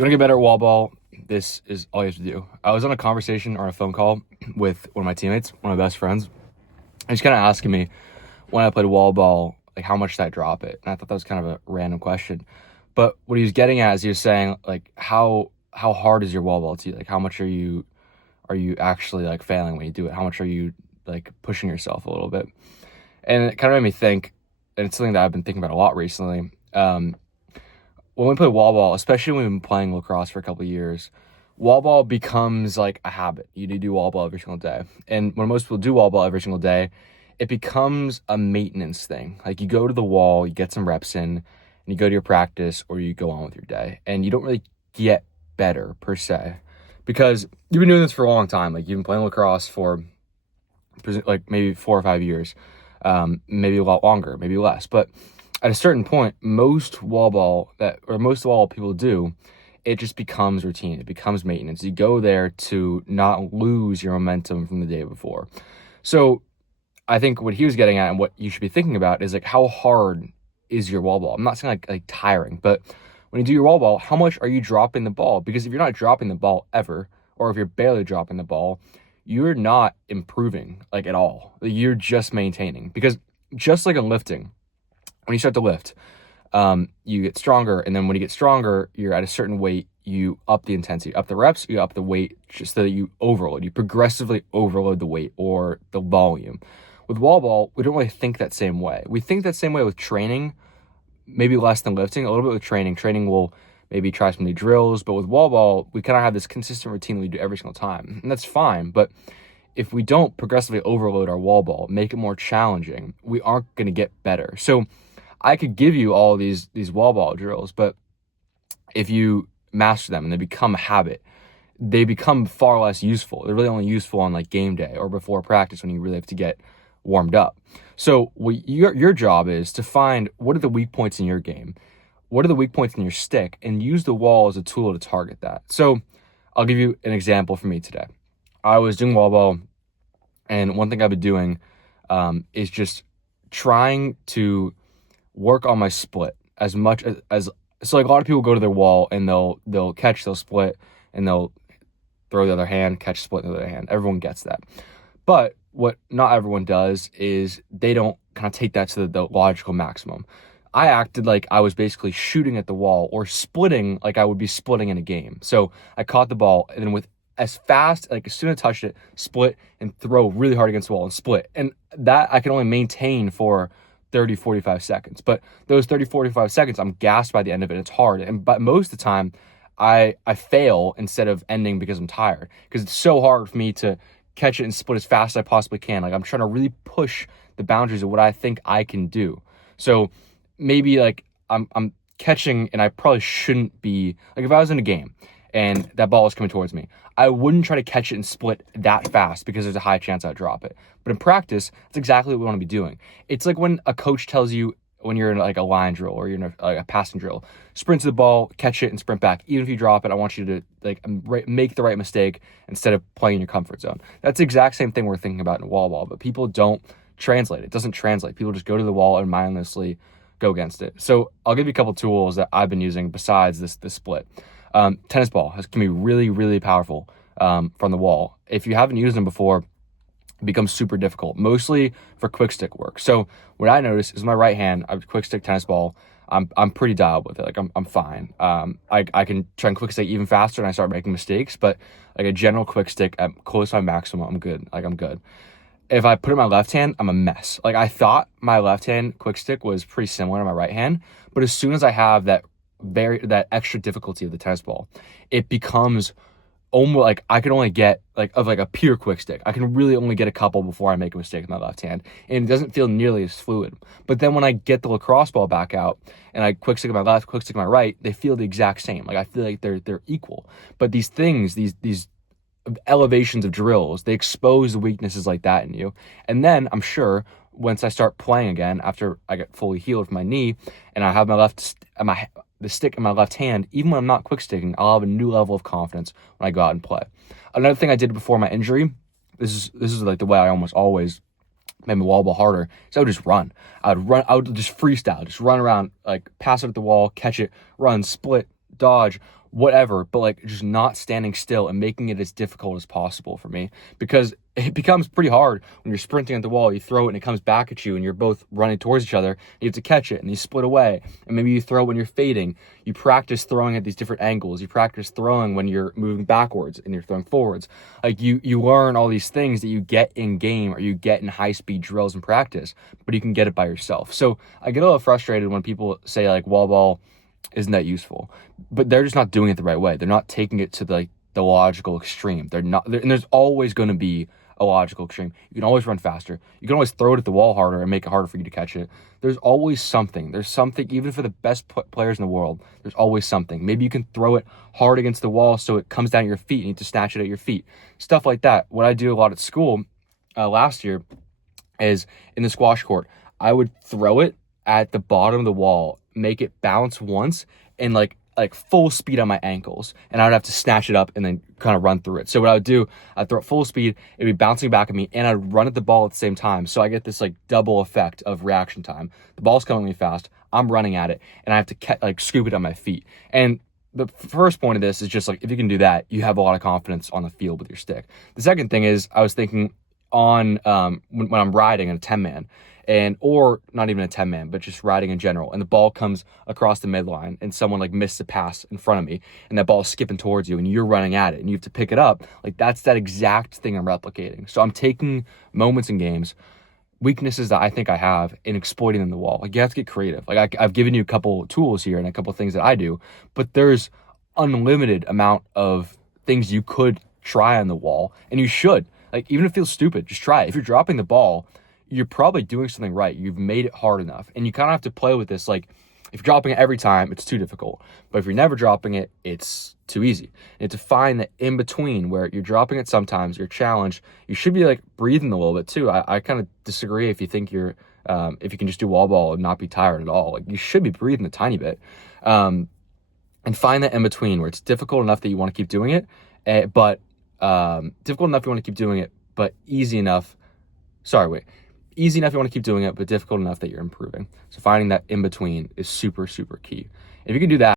you want to get better at wall ball, this is all you have to do. I was on a conversation or a phone call with one of my teammates, one of my best friends, and he's kind of asking me when I played wall ball, like how much did I drop it? And I thought that was kind of a random question. But what he was getting at is he was saying like how hard is your wall ball to you? Like how much are you actually like failing when you do it? How much are you like pushing yourself a little bit? And it kind of made me think, and it's something that I've been thinking about a lot recently. When we play wall ball, especially when we've been playing lacrosse for a couple of years, wall ball becomes like a habit. You need to do wall ball every single day. And when most people do wall ball every single day, it becomes a maintenance thing. Like you go to the wall, you get some reps in, and you go to your practice or you go on with your day. And you don't really get better per se because you've been doing this for a long time. Like you've been playing lacrosse for like maybe 4 or 5 years, maybe a lot longer, maybe less. But at a certain point, most wall ball people do, it just becomes routine. It becomes maintenance. You go there to not lose your momentum from the day before. So I think what he was getting at and what you should be thinking about is like how hard is your wall ball? I'm not saying like tiring, but when you do your wall ball, how much are you dropping the ball? Because if you're not dropping the ball ever, or if you're barely dropping the ball, you're not improving like at all. You're just maintaining. Because just like in lifting, when you start to lift, you get stronger, and then when you get stronger, you're at a certain weight, you up the intensity, up the reps, you up the weight, just so that you overload. You progressively overload the weight or the volume. With wall ball, we don't really think that same way. We think that same way with training, maybe less than lifting, a little bit with training. Training will maybe try some new drills, but with wall ball, we kind of have this consistent routine that we do every single time, and that's fine. But if we don't progressively overload our wall ball, make it more challenging, we aren't going to get better. So I could give you all these wall ball drills, but if you master them and they become a habit, they become far less useful. They're really only useful on like game day or before practice when you really have to get warmed up. So what your job is to find what are the weak points in your game, what are the weak points in your stick, and use the wall as a tool to target that. So I'll give you an example for me today. I was doing wall ball, and one thing I've been doing is just trying to work on my split as much as so like a lot of people go to their wall and they'll catch, they'll split, and they'll throw the other hand, catch, split the other hand. Everyone gets that. But what not everyone does is they don't kind of take that to the logical maximum. I acted like I was basically shooting at the wall or splitting like I would be splitting in a game. So I caught the ball and then with as fast, like as soon as I touched it, split and throw really hard against the wall and split. And that I can only maintain for 30, 45 seconds. But those 30, 45 seconds, I'm gassed by the end of it. It's hard. But most of the time, I fail instead of ending because I'm tired. Because it's so hard for me to catch it and split as fast as I possibly can. Like I'm trying to really push the boundaries of what I think I can do. So maybe like I'm catching and I probably shouldn't be, like if I was in a game and that ball was coming towards me, I wouldn't try to catch it and split that fast because there's a high chance I'd drop it. But in practice, that's exactly what we want to be doing. It's like when a coach tells you when you're in like a line drill or you're in a passing drill, sprint to the ball, catch it, and sprint back. Even if you drop it, I want you to like make the right mistake instead of playing in your comfort zone. That's the exact same thing we're thinking about in wall ball, but people don't translate. It doesn't translate. People just go to the wall and mindlessly go against it. So I'll give you a couple tools that I've been using besides this split. Tennis ball can be really, really powerful from the wall. If you haven't used them before, it becomes super difficult, mostly for quick stick work. So what I noticed is my right hand, I have a quick stick tennis ball. I'm pretty dialed with it. Like I'm fine. I can try and quick stick even faster and I start making mistakes, but like a general quick stick at close to my maximum, I'm good. Like I'm good. If I put it in my left hand, I'm a mess. Like I thought my left hand quick stick was pretty similar to my right hand, but as soon as I have that extra difficulty of the tennis ball, it becomes almost like I can only get like a pure quick stick. I can really only get a couple before I make a mistake with my left hand, and it doesn't feel nearly as fluid. But then when I get the lacrosse ball back out and I quick stick my left, quick stick my right, they feel the exact same. Like I feel like they're equal. But these things, these elevations of drills, they expose the weaknesses like that in you. And then I'm sure once I start playing again after I get fully healed from my knee and I have the stick in my left hand, even when I'm not quick sticking, I'll have a new level of confidence when I go out and play. Another thing I did before my injury, this is like the way I almost always made my wall ball harder, is I would just run. I would just freestyle, just run around, like pass it at the wall, catch it, run, split, dodge, whatever, but like just not standing still and making it as difficult as possible for me, because it becomes pretty hard when you're sprinting at the wall, you throw it and it comes back at you and you're both running towards each other. You have to catch it and you split away, and maybe you throw when you're fading. You practice throwing at these different angles. You practice throwing when you're moving backwards and you're throwing forwards. Like you learn all these things that you get in game or you get in high speed drills and practice, but you can get it by yourself. So I get a little frustrated when people say like wall ball isn't that useful, but they're just not doing it the right way. They're not taking it to the logical extreme. They're not, and there's always going to be a logical extreme. You can always run faster. You can always throw it at the wall harder and make it harder for you to catch it. There's always something. There's something, even for the best players in the world, there's always something. Maybe you can throw it hard against the wall so it comes down at your feet and you need to snatch it at your feet. Stuff like that. What I do a lot at school last year is in the squash court, I would throw it at the bottom of the wall, make it bounce once, and like full speed on my ankles, and I would have to snatch it up and then kind of run through it. So what I would do, I'd throw it full speed, it'd be bouncing back at me, and I'd run at the ball at the same time. So I get this like double effect of reaction time. The ball's coming at me fast, I'm running at it, and I have to scoop it on my feet. And the first point of this is just like, if you can do that, you have a lot of confidence on the field with your stick. The second thing is, I was thinking on when I'm riding in a 10-man, or not even a 10-man, but just riding in general, and the ball comes across the midline and someone like missed a pass in front of me and that ball is skipping towards you and you're running at it and you have to pick it up, like that's that exact thing I'm replicating. So I'm taking moments in games, weaknesses that I think I have, and exploiting them in the wall. Like you have to get creative. Like I've given you a couple tools here and a couple things that I do, but there's unlimited amount of things you could try on the wall, and you should. Like, even if it feels stupid, just try it. If you're dropping the ball, you're probably doing something right. You've made it hard enough. And you kind of have to play with this. Like, if you're dropping it every time, it's too difficult. But if you're never dropping it, it's too easy. And to find the in-between where you're dropping it sometimes, you're challenged, you should be, like, breathing a little bit, too. I kind of disagree if you think you're, if you can just do wall ball and not be tired at all. Like, you should be breathing a tiny bit. And find that in-between where it's difficult enough that you want to keep doing it, but difficult enough you want to keep doing it, but easy enough you want to keep doing it, but difficult enough that you're improving. So finding that in between is super, super key. If you can do that,